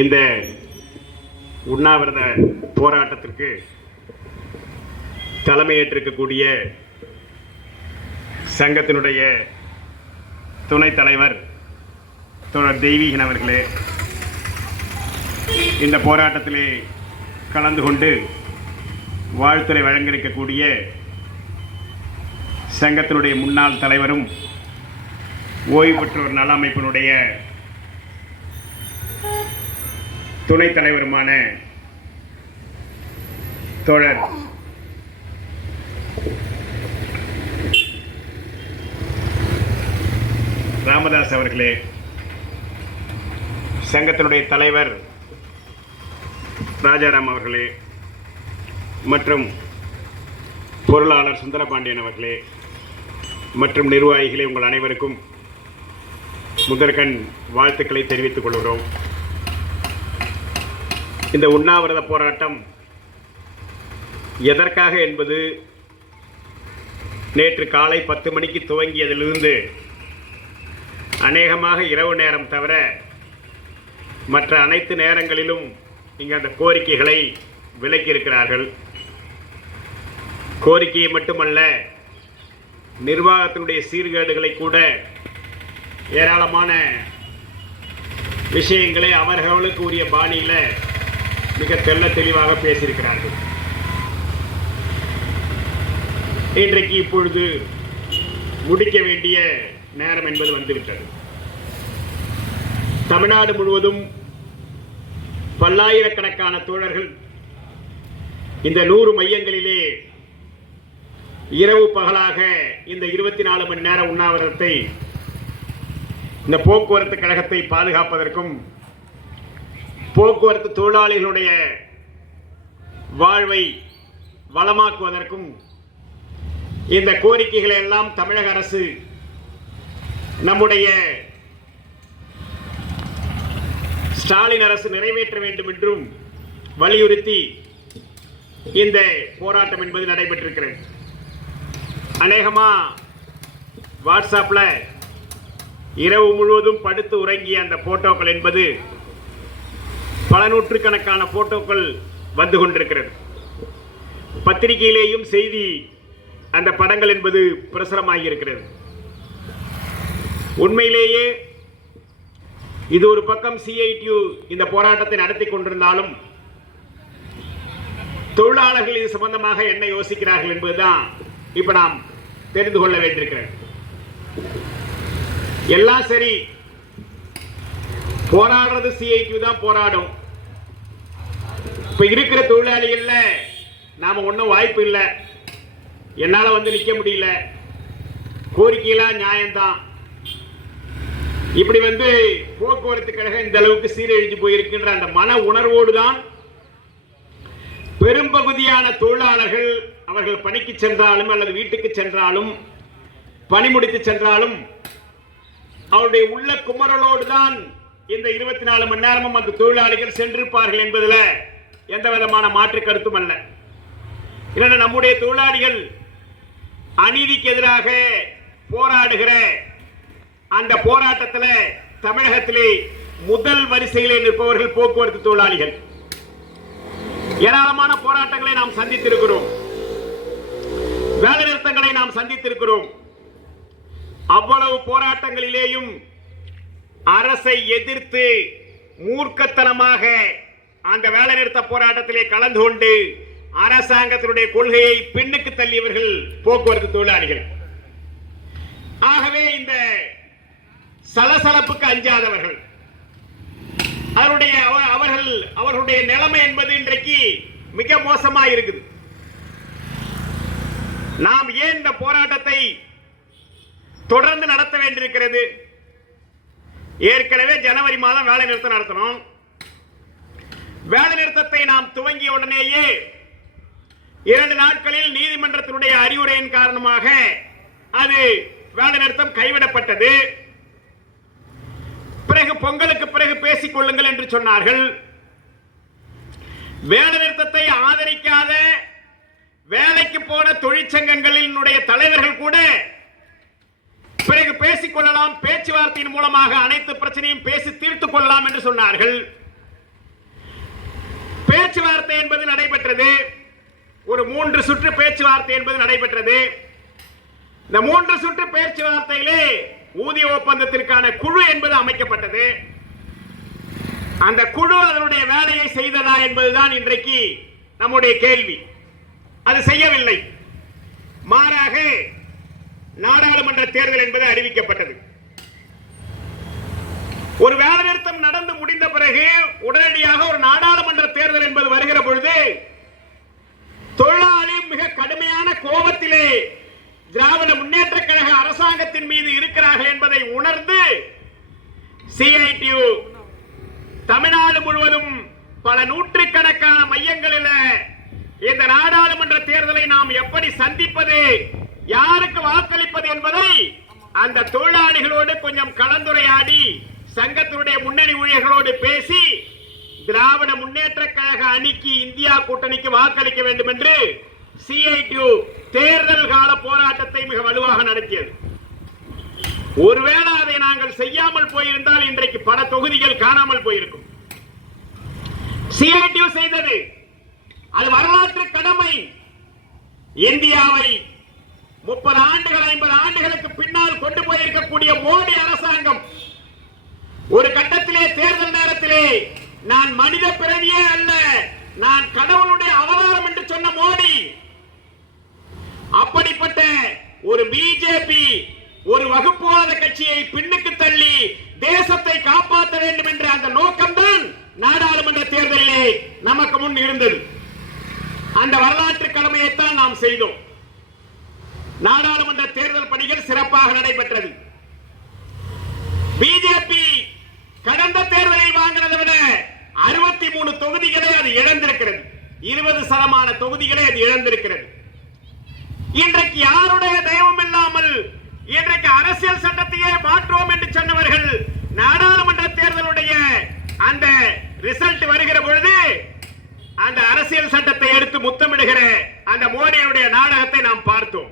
இந்த உண்ணாவிரத போராட்டத்திற்கு தலைமையேற்றிருக்கக்கூடிய சங்கத்தினுடைய துணைத் தலைவர் தோழர் தெய்வீகன் அவர்களே, இந்த போராட்டத்திலே கலந்து கொண்டு வாழ்த்துரை வழங்கியிருக்கக்கூடிய சங்கத்தினுடைய முன்னாள் தலைவரும் ஓய்வு பெற்றோர் நல அமைப்பினுடைய துணைத் தலைவருமான தோழர் ராமதாஸ் அவர்களே, சங்கத்தினுடைய தலைவர் ராஜாராம் அவர்களே மற்றும் பொருளாளர் சுந்தரபாண்டியன் அவர்களே மற்றும் நிர்வாகிகளே, உங்கள் அனைவருக்கும் முதற்கண் வாழ்த்துக்களை தெரிவித்துக் கொள்கிறோம். இந்த உண்ணாவிரத போராட்டம் எதற்காக என்பது நேற்று காலை 10 மணிக்கு துவங்கியதிலிருந்து அநேகமாக இரவு நேரம் தவிர மற்ற அனைத்து நேரங்களிலும் இங்கே அந்த கோரிக்கைகளை விலக்கியிருக்கிறார்கள். கோரிக்கையை மட்டுமல்ல, நிர்வாகத்தினுடைய சீர்கேடுகளை கூட ஏராளமான விஷயங்களை அவர்களுக்கு உரிய பாணியில் மிக தெளிவாக பேசியிருக்கிறார்கள். இன்றைக்கு இப்பொழுது முடிக்க வேண்டிய நேரம் என்பது வந்துவிட்டது. தமிழ்நாடு முழுவதும் பல்லாயிரக்கணக்கான தோழர்கள் இந்த 100 மையங்களிலே இரவு பகலாக இந்த 24 மணி நேர உண்ணாவிரதத்தை இந்த போக்குவரத்து கழகத்தை பாதுகாப்பதற்கும் போக்குவரத்து தொழிலாளிகளுடைய வாழ்வை வளமாக்குவதற்கும் இந்த கோரிக்கைகளை எல்லாம் தமிழக அரசு நம்முடைய ஸ்டாலின் அரசு நிறைவேற்ற வேண்டும் என்றும் வலியுறுத்தி இந்த போராட்டம் என்பது நடைபெற்றிருக்கிறது. அநேகமா வாட்ஸ்அப்பில் இரவு முழுவதும் படுத்து உறங்கிய அந்த போட்டோக்கள் என்பது பல நூற்றுக்கணக்கான போட்டோக்கள் வந்து கொண்டிருக்கிறது. பத்திரிகையிலேயும் செய்தி அந்த படங்கள் என்பது பிரசுரமாகி இருக்கிறது. உண்மையிலேயே இது ஒரு பக்கம் சிஐடியு இந்த போராட்டத்தை நடத்தி கொண்டிருந்தாலும் தொழிலாளர்கள் இது சம்பந்தமாக என்ன யோசிக்கிறார்கள் என்பதுதான் இப்ப நாம் தெரிந்து கொள்ள வேண்டியிருக்கிறது. எல்லாம் சரி, போராடுறது சிஐடியு தான் போராடும். இப்ப இருக்கிற தொழிலாளிகள்ல நாம ஒன்றும் வாய்ப்பு இல்லை, என்னால வந்து நிக்க முடியல, கோரிக்கையெல்லாம் நியாயம்தான், இப்படி வந்து போக்குவரத்து கழகம் இந்த அளவுக்கு சீரழிஞ்சு போயிருக்கின்ற அந்த மன உணர்வோடு தான் பெரும்பகுதியான தொழிலாளர்கள் அவர்கள் பணிக்கு சென்றாலும் அல்லது வீட்டுக்கு சென்றாலும் பணி முடித்து சென்றாலும் அவருடைய உள்ள குமரலோடு தான் இந்த 24 மணி நேரமும் அந்த தொழிலாளிகள் சென்றிருப்பார்கள் என்பதில் எந்த விதமான மாற்று கருத்தும் அல்ல. இல்லைன்னா நம்முடைய தொழிலாளிகள் அநீதிக்கு எதிராக போராடுகிற அந்த போராட்டத்தில் தமிழகத்திலே முதல் வரிசையிலே நிற்பவர்கள் போக்குவரத்து தொழிலாளிகள். ஏராளமான போராட்டங்களை நாம் சந்தித்திருக்கிறோம், வேலை நிறுத்தங்களை நாம் சந்தித்திருக்கிறோம். அவ்வளவு போராட்டங்களிலேயும் அரசை எதிர்த்து மூர்க்கத்தனமாக அந்த வேலை நிறுத்த போராட்டத்திலே கலந்து கொண்டு அரசாங்கத்தினுடைய கொள்கையை பின்னுக்கு தள்ளியவர்கள் போக்குவரத்து தொழிலாளிகள். ஆகவே இந்த சலசலப்புக்கு அஞ்சாதவர்கள், அவர்களுடைய நிலைமை என்பது இன்றைக்கு மிக மோசமாக இருக்குது. நாம் ஏன் இந்த போராட்டத்தை தொடர்ந்து நடத்த வேண்டியிருக்கிறது? ஏற்கனவே ஜனவரி மாதம் வேலை நிறுத்தம் நடத்தணும். வேலை நிறுத்தத்தை நாம் துவங்கிய உடனேயே 2 நாட்களில் நீதிமன்றத்தினுடைய அறிவுரையின் காரணமாக அது வேலை நிறுத்தம் கைவிடப்பட்டது. பிறகு பொங்கலுக்கு பிறகு பேசிக் கொள்ளுங்கள் என்று சொன்னார்கள். வேலை நிறுத்தத்தை ஆதரிக்காத வேலைக்கு போன தொழிற்சங்கங்களினுடைய தலைவர்கள் கூட பிறகு பேசிக் கொள்ளலாம், பேச்சுவார்த்தையின் மூலமாக அனைத்து பிரச்சனையும் பேசி தீர்த்துக் கொள்ளலாம் என்று சொன்னார்கள். பேச்சுவார்த்தை என்பது நடைபெற்றது. ஒரு 3 சுற்று பேச்சுவார்த்தை என்பது நடைபெற்றது. இந்த 3 சுற்று பேச்சுவார்த்தையிலே ஊதிய ஒப்பந்தத்திற்கான குழு என்பது அமைக்கப்பட்டது. அந்த குழு அதனுடைய வேலையை செய்ததா என்பதுதான் இன்றைக்கு நம்முடைய கேள்வி. அது செய்யவில்லை. மாறாக நாடாளுமன்ற தேர்தல் என்பது அறிவிக்கப்பட்டது. ஒரு வேலைநிறுத்தம் நடந்து முடிந்த பிறகு உடனடியாக ஒரு நாடாளுமன்ற தேர்தல் என்பது வருகிற பொழுது தொழிலாளி மிக கடுமையான கோபத்திலே திராவிட முன்னேற்ற கழக அரசாங்கத்தின் மீது இருக்கிறார்கள் என்பதை உணர்ந்து சிஐடியு தமிழ்நாடு முழுவதும் பல நூற்றுக்கணக்கான மையங்களில் இந்த நாடாளுமன்ற தேர்தலை நாம் எப்படி சந்திப்பது, யாருக்கு வாக்களிப்பது என்பதை அந்த தொழிலாளிகளோடு கொஞ்சம் கலந்துரையாடி சங்கத்தினுடைய முன்னணி ஊழியர்களோடு பேசி திராவிட முன்னேற்ற கழக அணிக்கு, இந்தியா கூட்டணிக்கு வாக்களிக்க வேண்டும் என்று சிஐடியு தேர்தல் கால போராட்டத்தை மிக வலுவாக நடத்தியது. ஒருவேளை அதை நாங்கள் செய்யாமல் போயிருந்தால் இன்றைக்கு பல தொகுதிகள் காணாமல் போயிருக்கும். சிஐடியு செய்தது அது வரலாற்று கடமை. இந்தியாவை 30 ஆண்டுகள் 50 ஆண்டுகளுக்கு பின்னால் கொண்டு போயிருக்கக்கூடிய மோடி அரசாங்கம் ஒரு கட்டத்திலே தேர்தல் நேரத்திலே நான் மனித பிறவியே அல்ல, நான் கடவுளுடைய அவதாரம் என்று சொன்ன மோடி, அப்படிப்பட்ட ஒரு பிஜேபி ஒரு வகுப்புவாத கட்சியை பின்னுக்கு தள்ளி தேசத்தை காப்பாற்ற வேண்டும் என்ற அந்த நோக்கம்தான் நாடாளுமன்ற தேர்தலிலே நமக்கு முன் இருந்தது. அந்த வரலாற்று கடமையைத்தான் நாம் செய்தோம். நாடாளுமன்ற தேர்தல் பணிகள் சிறப்பாக நடைபெற்றது. பிஜேபி கடந்த தேர்தலில் வாங்கினதை விட 63 தொகுதிகளை அது இழந்திருக்கிறது. 20% தொகுதிகளை அது இழந்திருக்கிறது. இன்றைக்கு யாருடைய தயவும் இல்லாமல் இன்றைக்கு அரசியல் சட்டத்தையே மாற்றுவோம் என்று சொன்னவர்கள் நாடாளுமன்ற தேர்தலுடைய அந்த ரிசல்ட் வருகிற பொழுது அந்த அரசியல் சட்டத்தை எடுத்து முத்தமிடுகிற அந்த மோடியுடைய நாடகத்தை நாம் பார்த்தோம்.